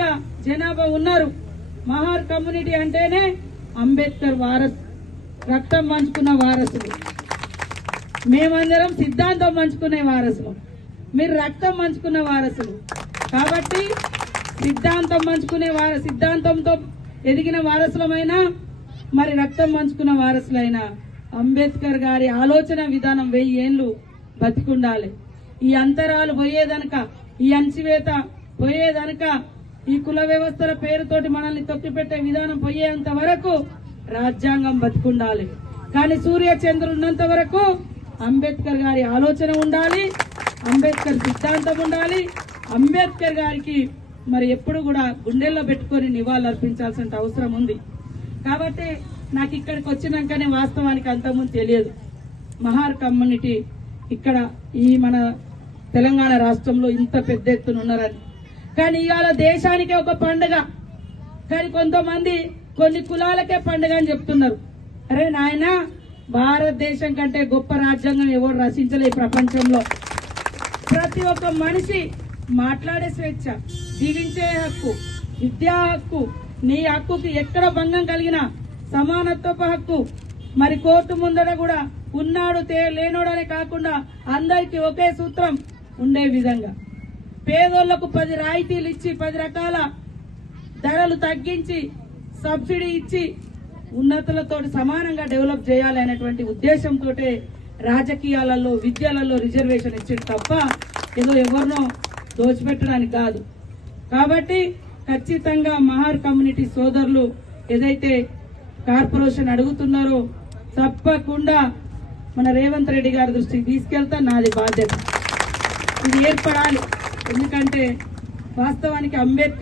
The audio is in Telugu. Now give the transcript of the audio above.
పైగా జనాభా ఉన్నారు. మహార్ కమ్యూనిటీ అంటేనే అంబేద్కర్ వారసు. రక్తం పంచుకున్న వారసులు. మేమందరం సిద్ధాంతం పంచుకునే వారసులు. మీరు రక్తం పంచుకున్న వారసులు. కాబట్టి సిద్ధాంతం పంచుకునే వార సిద్ధాంతంతో ఎదిగిన వారసులమైనా మరి రక్తం పంచుకున్న వారసులైనా అంబేద్కర్ గారి ఆలోచన విధానం వెయ్యి ఏండ్లు బతికుండాలి. ఈ అంతరాలు పోయేదనక ఈ అంచివేత పోయేదనక ఈ కుల వ్యవస్థల పేరుతోటి మనల్ని తొక్కిపెట్టే విధానం పోయేంత వరకు రాజ్యాంగం బతికుండాలి. కానీ సూర్య చంద్రుడు ఉన్నంత వరకు అంబేద్కర్ గారి ఆలోచన ఉండాలి అంబేద్కర్ సిద్ధాంతం ఉండాలి. అంబేద్కర్ గారికి మరి ఎప్పుడు కూడా గుండెల్లో పెట్టుకొని నివాళులు అర్పించాల్సిన అవసరం ఉంది. కాబట్టి నాకు ఇక్కడికి వచ్చినాకనే వాస్తవానికి అంతకుముందు తెలియదు. మహార్ కమ్యూనిటీ ఇక్కడ ఈ మన తెలంగాణ రాష్ట్రంలో ఇంత పెద్ద ఎత్తున ఉన్నారని కానీ ఇవాళ దేశానికే ఒక పండుగ. కానీ కొంతమంది కొన్ని కులాలకే పండుగ అని చెప్తున్నారు. అరే నాయన భారతదేశం కంటే గొప్ప రాజ్యాంగం ఎవరు రచించలే ఈ ప్రపంచంలో? ప్రతి ఒక్క మనిషి మాట్లాడే స్వేచ్ఛ జీవించే హక్కు విద్యా హక్కు నీ హక్కుకి ఎక్కడ భంగం కలిగినా సమానత్వపు హక్కు. మరి కోర్టు ముందర కూడా ఉన్నాడు తే లేనోడనే కాకుండా అందరికీ ఒకే సూత్రం ఉండే విధంగా. పేదోళ్ళకు పది రాయితీలు ఇచ్చి పది రకాల ధరలు తగ్గించి సబ్సిడీ ఇచ్చి ఉన్నతులతో సమానంగా డెవలప్ చేయాలి అనేటువంటి ఉద్దేశంతో రాజకీయాలలో విద్యలలో రిజర్వేషన్ ఇచ్చింది తప్ప ఏదో ఎవరినో దోచిపెట్టడానికి కాదు. కాబట్టి ఖచ్చితంగా మహార్ కమ్యూనిటీ సోదరులు ఏదైతే కార్పొరేషన్ అడుగుతున్నారో తప్పకుండా మన రేవంత్ రెడ్డి గారి దృష్టికి తీసుకెళ్తా నాది బాధ్యత. ఇది ఏర్పడాలి. ఎందుకంటే వాస్తవానికి అంబేద్కర్